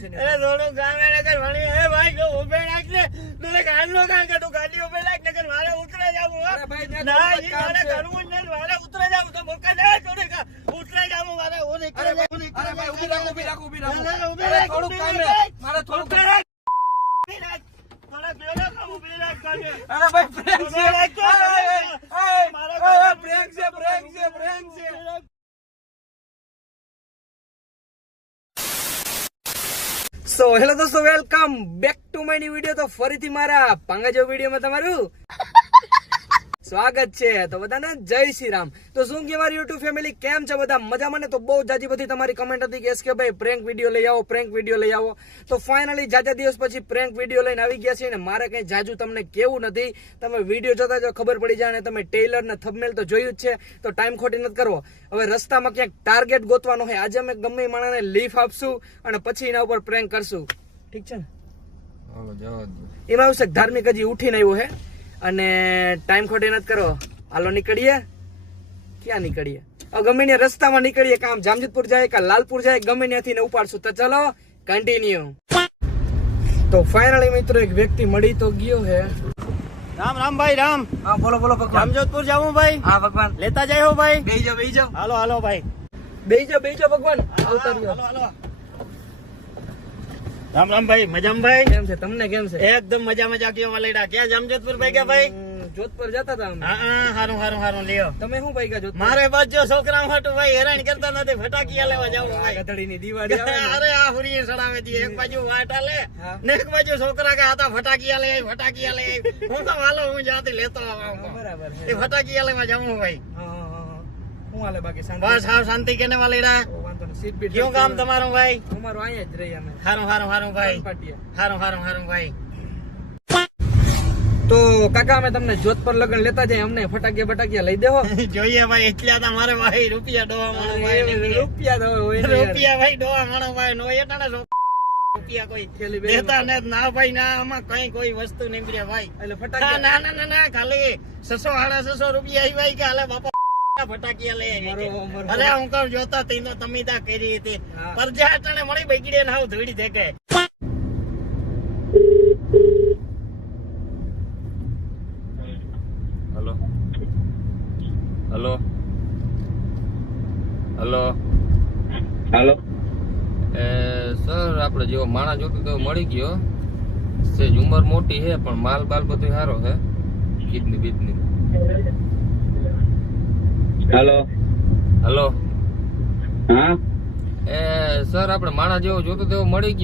અરે થોડું ગામે નગર વળી હે ભાઈ જો ઉભે રાખ ને તું ગાડ નો કાં કે તું ગાડી ઉભે રાખ નગર મારે ઉતરે જાવું અરે ભાઈ, ના ઈ મારે કરવું જ નહીં મારે ઉતરે જાવું તો મોકા દે થોડે કા ઉતરે જાવું મારે ઓ નીકળે જાવું અરે ભાઈ, ઊભી રાખો, ઊભી રાખો, ઊભી રાખો. ના, ઊભી અરે રાખ, થોડુંક ઊભી કામ રાખ. છે. મારે થોડુંક ઉતરે રાખ ઉભી રાખ થોડા પેલા કામ ઉભી રાખ કાને અરે ભાઈ, prank છે. ઉભી રાખ તો એ, prank છે, prank છે, prank છે. સો હેલો દોસ્તો, welcome back to my new video. તો ફરીથી મારા પાંગાજો વિડીયોમાં તમારું સ્વાગત છે. તો બધાને જય શ્રી રામ. તો શું કે મારી યુટ્યુબ ફેમિલી કેમ છે બધા મજામાં ને? તો બહુ જાજી બધી તમારી કમેન્ટ હતી કે એસકે ભાઈ પ્રેન્ક વિડીયો લઈ આવો, પ્રેન્ક વિડીયો લઈ આવો. તો ફાઇનલી જાજા દિવસ પછી પ્રેન્ક વિડીયો લઈને આવી ગયા છે ને મારે કઈ જાજુ તમને કેવું નથી. તમે વિડીયો જોતા જો ખબર પડી જાય ને તમે ટેલર ને થંબનેલ તો જોયું જ છે. તો ટાઈમ ખોટી નથી કરવો. હવે રસ્તામાં ક્યાંક ટાર્ગેટ ગોતવાનો હોય. આજે અમે ગમે એ માણસને લીફ આપશું અને પછી એના ઉપર પ્રેન્ક કરશું. ઠીક છે ને? એમાં આવશે ધાર્મિક હજી ઉઠીને આવ્યો હે અને ટાઈમ ખોટી નથી કરો. હાલો નીકળીએ. ક્યાં નીકળીએ? ગમે ને રસ્તામાં નીકળીએ. કામ જામજોધપુર જાય કે લાલપુર જાય, ગમે ત્યાંથી ને ઉપાડશું. તો ચલો કન્ટિન્યુ. તો ફાઇનલી મિત્રો એક વ્યક્તિ મળી તો ગયો હે. રામ રામ ભાઈ રામ. હા બોલો બોલો ભગવાન. જામજોધપુર જાવું ભાઈ? હા ભગવાન. લેતા જાય હો ભાઈ. બેહી જાઓ, બેહી જાઓ. હાલો હાલો ભાઈ બેહી જાઓ ભગવાન. આવતા રહ્યો. હાલો હાલો રામ રામ ભાઈ. મજામાં ભાઈ? કેમ છે તમને? કેમ છે? એકદમ મજા મજા કેવા મળ્યા. ક્યાં જામજોધપુર ભાઈ ગયા ભાઈ? જોધપુર જતા હતા અમે. હા હારું હારું હારું લ્યો. તમે શું ભાઈ ગયા જોધપુર? મારે બસ જો છોકરા માટે ભાઈ હેરાન કરતા નથી. ફટાકિયા લેવા જાવું ભાઈ. ગધડીની દિવાળી આવે ને. અરે આ હુરી સડાવે દી. એક બાજુ વાટ આલે હા. ને એક બાજુ છોકરા કે હતા ફટાકિયા લે ફટાકિયા લે. હું તો હાલો હું જાતે લેતો આવું. બરાબર એ ફટાકિયા લેવા જાવું ભાઈ. હા. શું હાલે બાકી શાંતિ? બસ હાવ શાંતિ કેને વાલીડા. વાંધો નહીં. સીટ બીટ કેવું કામ તમારું ભાઈ? અમારું અહીંયા જ રહી અમે. હારું હારું હારું ભાઈ. પાટિયા. હારું હારું હારું ભાઈ. તો કાકા અમે તમને જોધપુર લગન લેતા જાય. અમને ફટાકિયા લઈ દેવો. જોઈએ ભાઈ. એટલા તો મારે ભાઈ રૂપિયા ડોવા માણો ભાઈ. રૂપિયા તો હોય ને યાર. રૂપિયા ભાઈ ડોવા માણો ભાઈ નો એટાને રૂપિયા કોઈ થેલી બે દેતા ને ના ભાઈ ના. આમાં કઈ કોઈ વસ્તુ નહીં મળે ભાઈ. એટલે ના ફટાકિયા ના ના ના ના ખાલી 600-650 રૂપિયા આવી ભાઈ કે હાલે બાપા ફટાકિયા લઈ આવી. મારો- અરે હું કહું જોતા તીનો તમે તા કરી હતી હા. પરજા અટાણે મળી બગડે ને હાવ ધોડી દેખે. Hello hello hello hello sir આપણે જેવો માણસ જોતો તો મળી ગયો. સેજ ઉંમર મોટી છે પણ માલ બાલ બધું સારો છે. કિડની બીજની. હાલો હલો હા સર આપણે માણસ જેવો જોતો તેવો મળી ગયો.